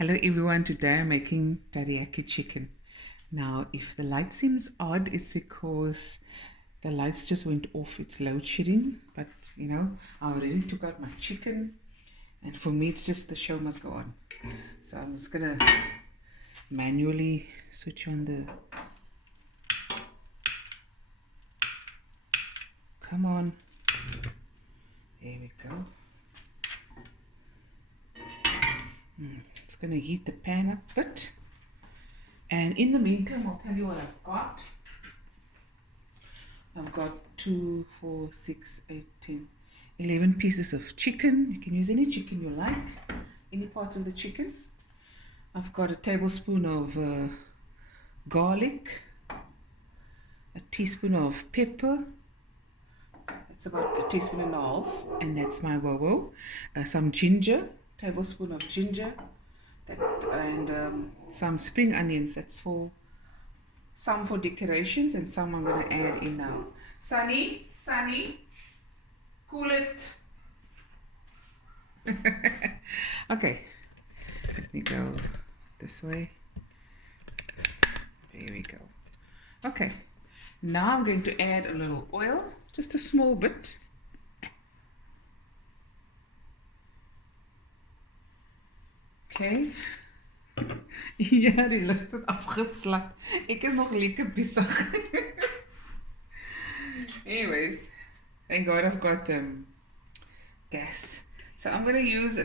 Hello everyone, today I'm making teriyaki chicken. Now if the light seems odd, it's because the lights just went off. It's load shedding, but I already took out my chicken, and for me it's just the show must go on. So I'm just gonna manually switch on the, come on, there we go. It's gonna heat the pan up a bit, and in the meantime I'll tell you what I've got. I've got 2, 4, 6, 8, 10, 11 pieces of chicken. You can use any chicken you like, any parts of the chicken. I've got a tablespoon of garlic, a teaspoon of pepper, it's about a teaspoon and a half, and that's my wowo. Some ginger, tablespoon of ginger, and some spring onions. That's for some for decorations, and some I'm going to add in now. Sunny, cool it. Okay, let me go this way. There we go. Okay, now I'm going to add a little oil, just a small bit. Okay. Ja, die lucht het afgeslagen. Ik is nog lekker bezig. Anyways, thank God I've got gas. So I'm going to use a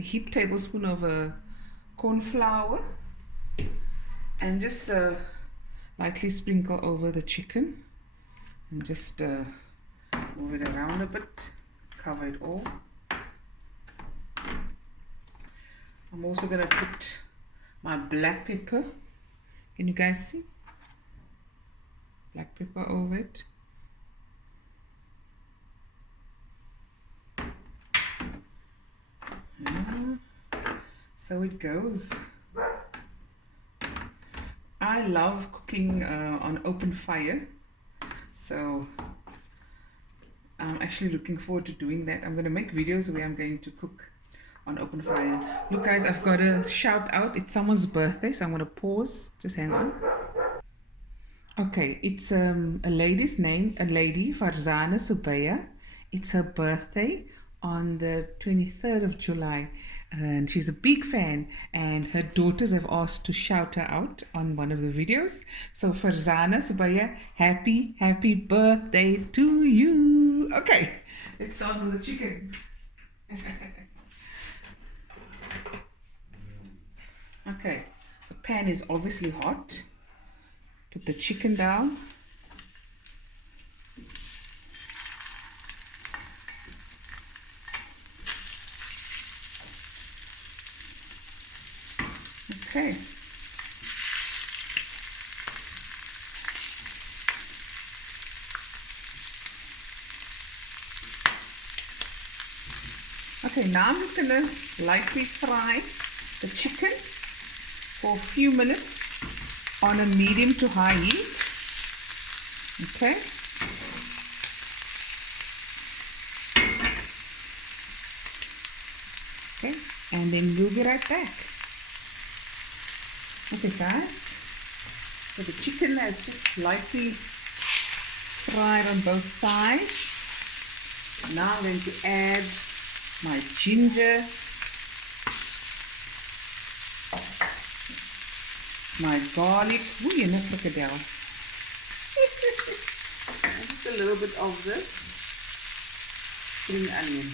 heaped tablespoon of corn flour, and just lightly sprinkle over the chicken, and just move it around a bit, cover it all. I'm also going to put my black pepper. Can you guys see? Black pepper over it. Yeah. So it goes. I love cooking on open fire. So I'm actually looking forward to doing that. I'm going to make videos where I'm going to cook on open fire. Look guys, I've got a shout out. It's someone's birthday, so I'm going to pause. Just hang on. Okay, it's a lady's name, a lady, Farzana Subaya. It's her birthday on the 23rd of July, and she's a big fan, and her daughters have asked to shout her out on one of the videos. So Farzana Subaya, happy birthday to you. Okay, let's start with the chicken. Okay, the pan is obviously hot. Put the chicken down. Okay. Okay, now I'm just going to lightly fry the chicken for a few minutes on a medium to high heat. Okay. Okay, and then we'll be right back. Okay guys, so the chicken has just lightly fried on both sides. Now I'm going to add my ginger, my garlic, ooh, you're not fricadelle. Just a little bit of the spring onion.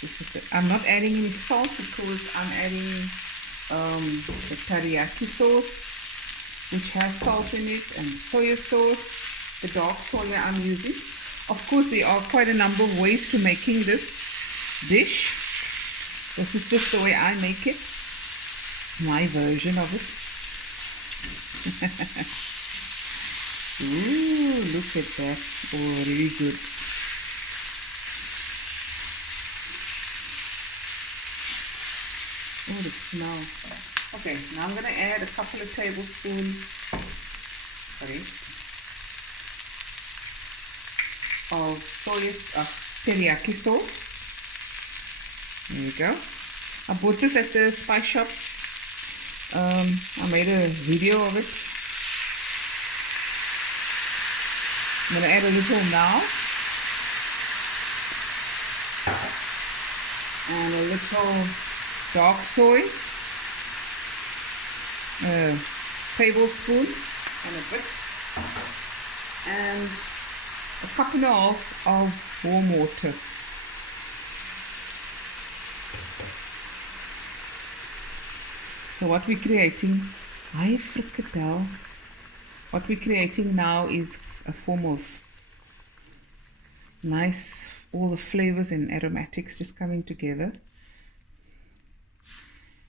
This is I'm not adding any salt because I'm adding the teriyaki sauce, which has salt in it, and soya sauce, the dark soya I'm using. Of course, there are quite a number of ways to making this dish. This is just the way I make it. My version of it. Ooh, look at that. Oh, really good. Oh, the smell. Okay, now I'm going to add a couple of tablespoons of teriyaki sauce. There we go. I bought this at the spice shop. I made a video of it. I'm going to add a little now. And a little dark soy. A tablespoon and a bit. And a cup and a half of warm water. So what we're creating, what we're creating now is a form of nice, all the flavors and aromatics just coming together.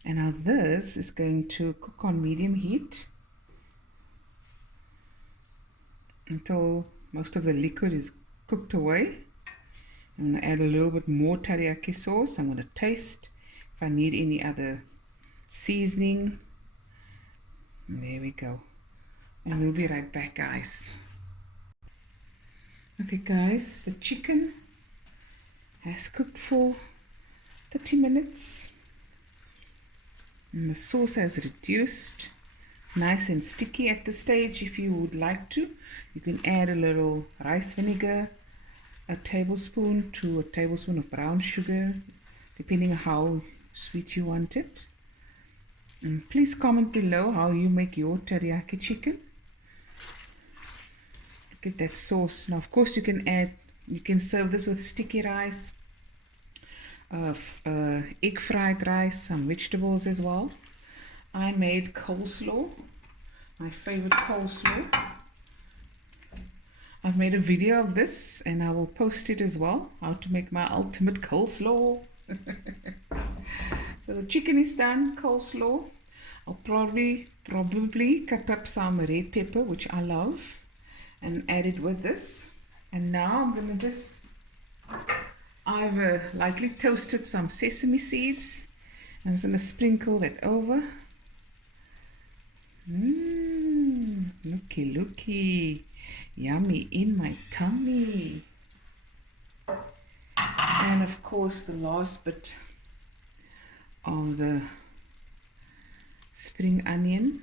And now this is going to cook on medium heat until most of the liquid is cooked away. I'm going to add a little bit more teriyaki sauce. I'm going to taste if I need any other seasoning. And there we go. And we'll be right back, guys. Okay guys, the chicken has cooked for 30 minutes. And the sauce has reduced. It's nice and sticky at this stage. If you would like to, you can add a little rice vinegar, a tablespoon to a tablespoon of brown sugar, depending on how sweet you want it. And please comment below how you make your teriyaki chicken. Look at that sauce. Now of course you can serve this with sticky rice, egg fried rice, some vegetables as well. I made coleslaw, my favorite coleslaw. I've made a video of this and I will post it as well, how to make my ultimate coleslaw. So the chicken is done, coleslaw. I'll probably cut up some red pepper, which I love, and add it with this. And now I'm gonna I've lightly toasted some sesame seeds. I'm just gonna sprinkle that over. Looky, looky, yummy in my tummy. And of course the last bit of the spring onion,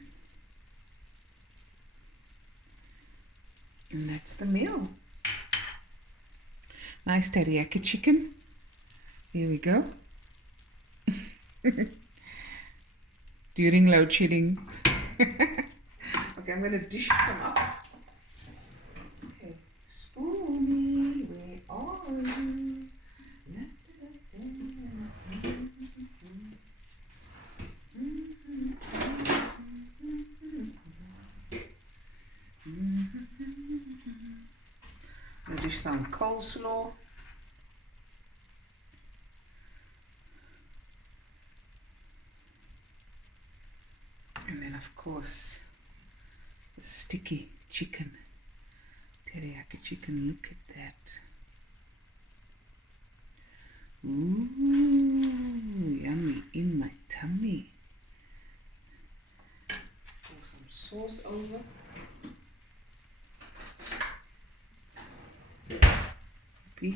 and that's the meal. Nice teriyaki chicken. Here we go. During load shedding. Okay, I'm gonna dish some up. Okay, Spoonie, where are you? I'm gonna dish some coleslaw. And then of course the sticky chicken, teriyaki chicken. Look at that. Ooh, yummy in my tummy. Pour some sauce over. Okay.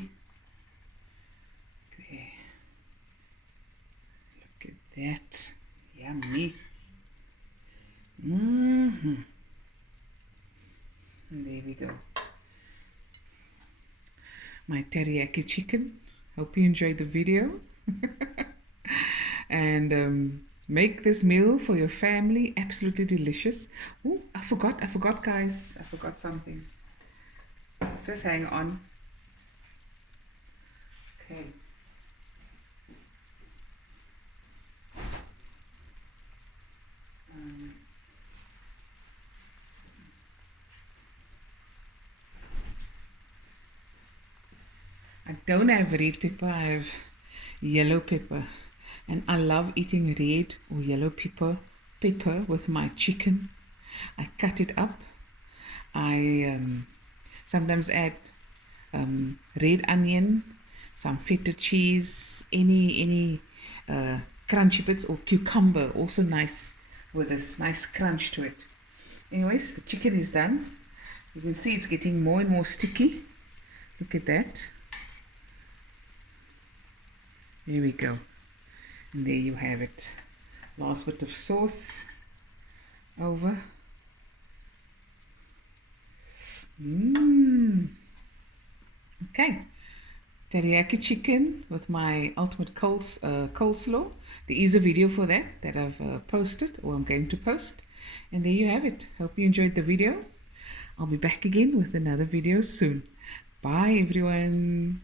Look at that. Yummy. And there we go. My teriyaki chicken. Hope you enjoyed the video. And make this meal for your family. Absolutely delicious. Oh, I forgot guys. I forgot something. Just hang on. Okay. I don't have red pepper, I have yellow pepper, and I love eating red or yellow pepper with my chicken. I cut it up. I sometimes add red onion, some feta cheese, any crunchy bits, or cucumber, also nice with this nice crunch to it. Anyways, the chicken is done. You can see it's getting more and more sticky. Look at that. There we go. And there you have it. Last bit of sauce over. Okay. Teriyaki chicken with my ultimate coleslaw. There is a video for that I've posted, or I'm going to post. And there you have it. Hope you enjoyed the video. I'll be back again with another video soon. Bye everyone.